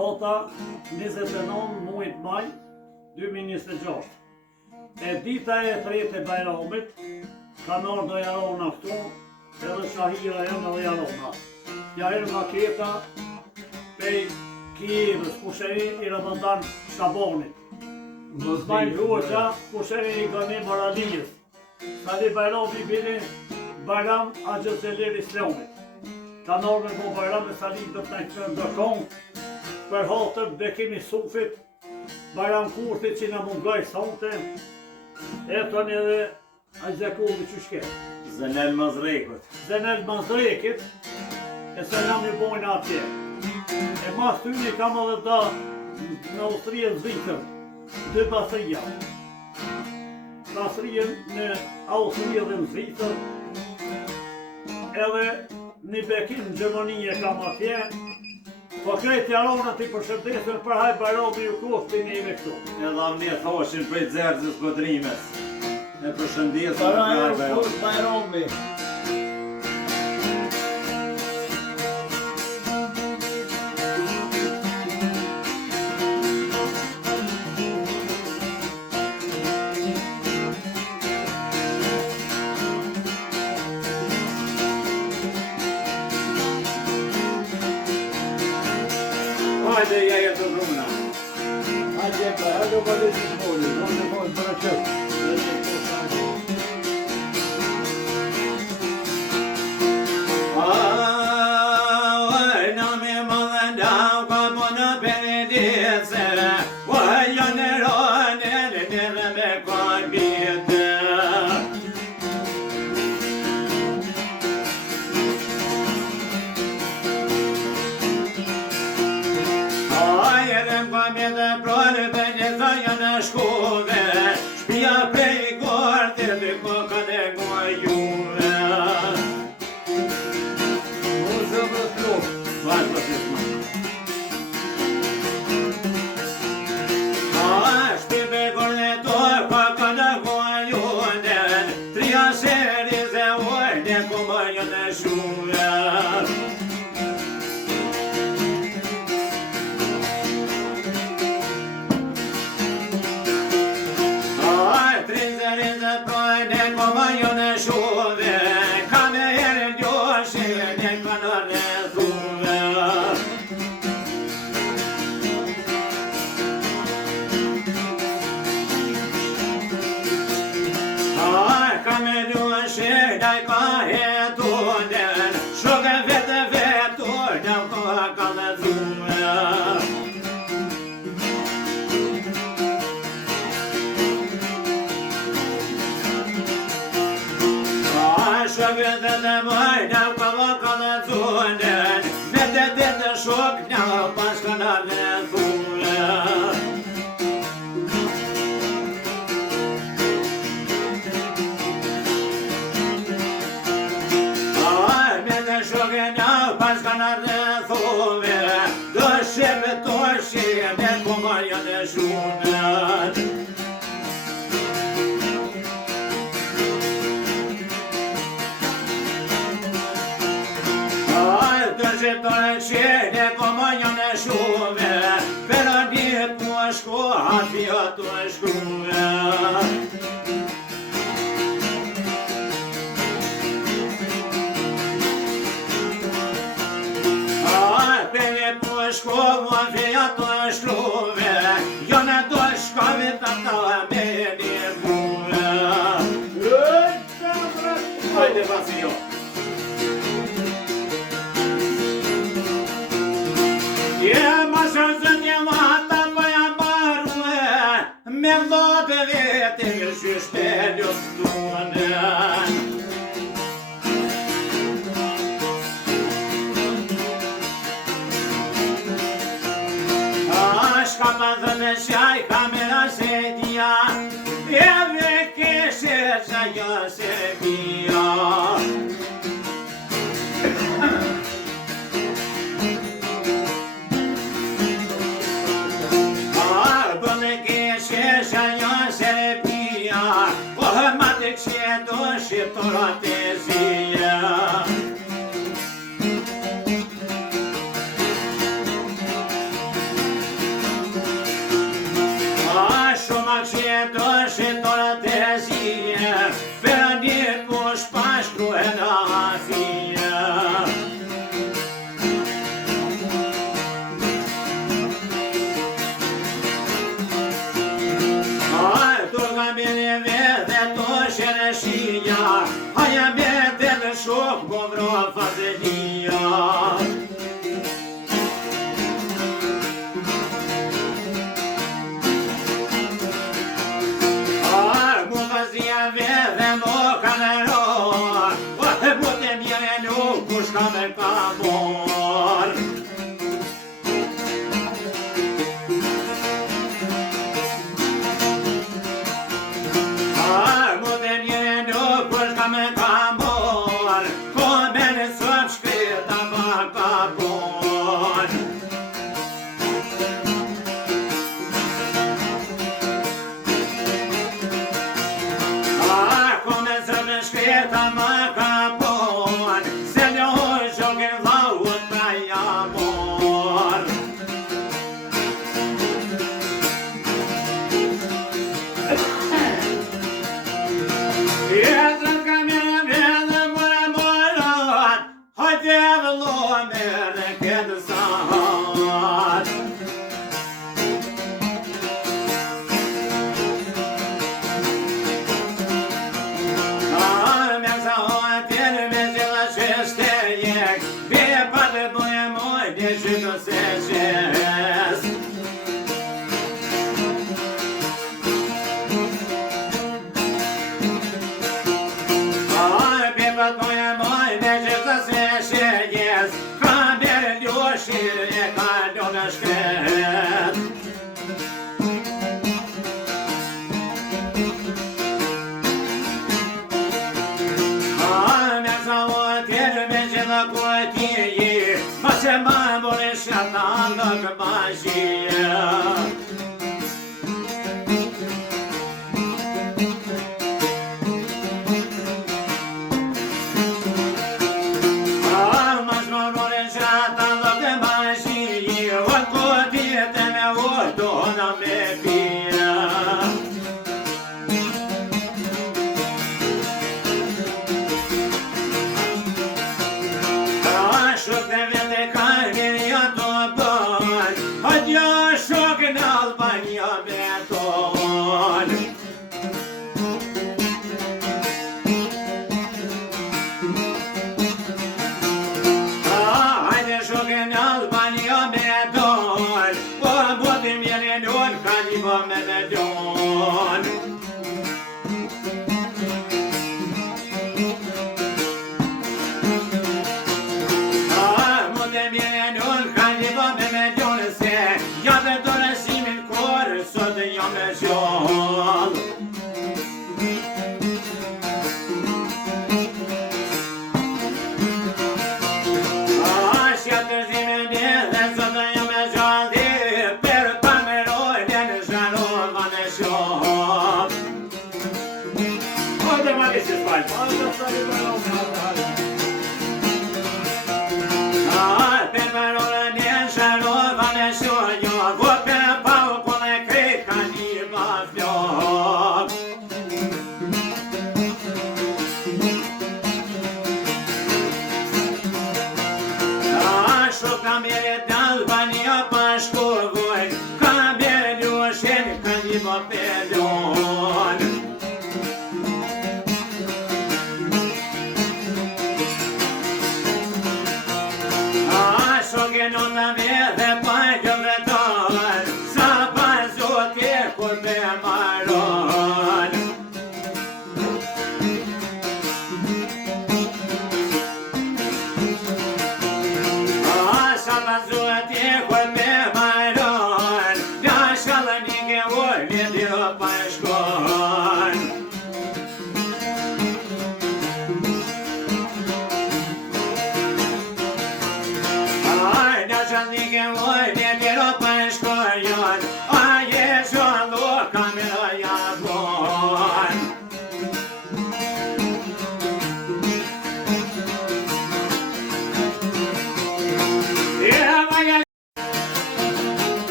data 29 muajt maj 2026. E dita e tretë e Bajramit, kanë ardhur jarona këtu, edhe shahira janë edhe jarona. Ja herë maketa pej Kievës, kusheri i Ramadan Shabonit. Zbaj Hoxha, kusheri i Gani Moralijës. Sali Bajrami bini Bajram Agjezelir Islamit. Kanë ardhur me Bajram e Sali do të në ndërkon për hatën Bekimi Sufit, Bajram Kurthi që në mungaj sonte, e tonë edhe Ajzekovi Qyshke. Zenel Mazrekut. Zenel Mazrekit, e selam një bojnë atje. E mas tyni kam edhe da në Austrije në Zvitër, 2 basrija. Basrije në Austrije dhe në Zvitër, edhe një bekim në Gjermanije kam atje, po krejt jaronat i përshëndesën për haj Bajrami ju kofti njëve këtu. Edhe amne thoshin për Zerxës Godrimes. E përshëndesën për haj Bajrami. Hajde, ja jetë të bruna. Hajde, hajde u bëllit të shmolli, në të fojnë për në qëpë. Në me më dhe ndau, ka më në benedise, janë e rojnë, në dhe me kojnë bite. Shkove, shpia prej gorte dhe kokën e gojuve. Muzë më të Vaj përshishma. Shpive gorte dorë kokën e gojune, tria sheri ze ojnë ku bëjën e shuve. Shok në pashkanar në thule. Me të shok në pashkanar në thule, do shqeve të shqeve kumarja në shumet. Shqiptore qene komanja në shume, për abjet të shku, hafja të shkume. Për e të shku, hafja të shkume, jo në të shkove të ta me një kume. Hajde Vasio. Ma shërzën e mata bëja barue, me vlope vete në shyshtelius tune. Shka më dhe me shaj kamera se dja, e me keshe që jo se bia. Shqiptorat e zilja. në sahat. Me sahatin me zila sheshte jek, be patë duje moj, dhe shqyto se shes.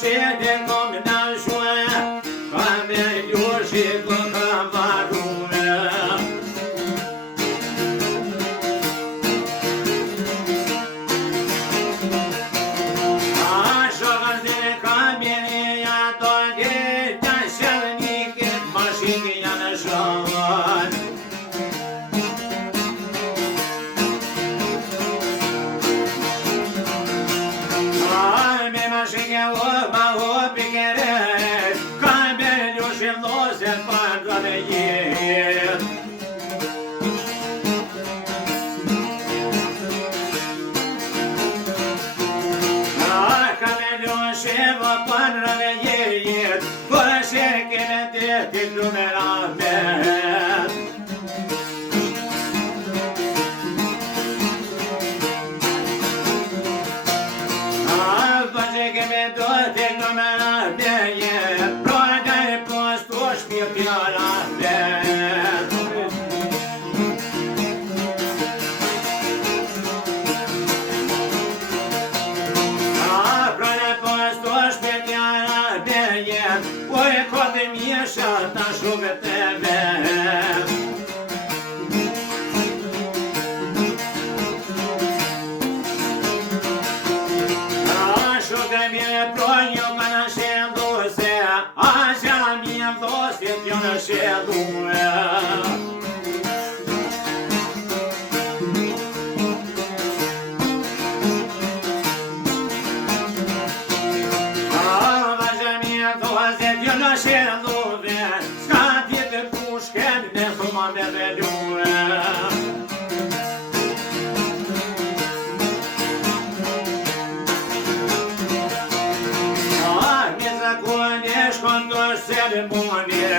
Shit, then come down, numeramet. Alto që kemi do të numeramet, prodaj postu shpirtiramet. Oj, kote mjesha ta shukët të vet. Shukë mje pronjo ka në shendu se, a që mje vdosit jo në shendu e. Në shenduve, s'ka tjetë pushken në thuma me velue. Mi zakon e shkon të ceremonie,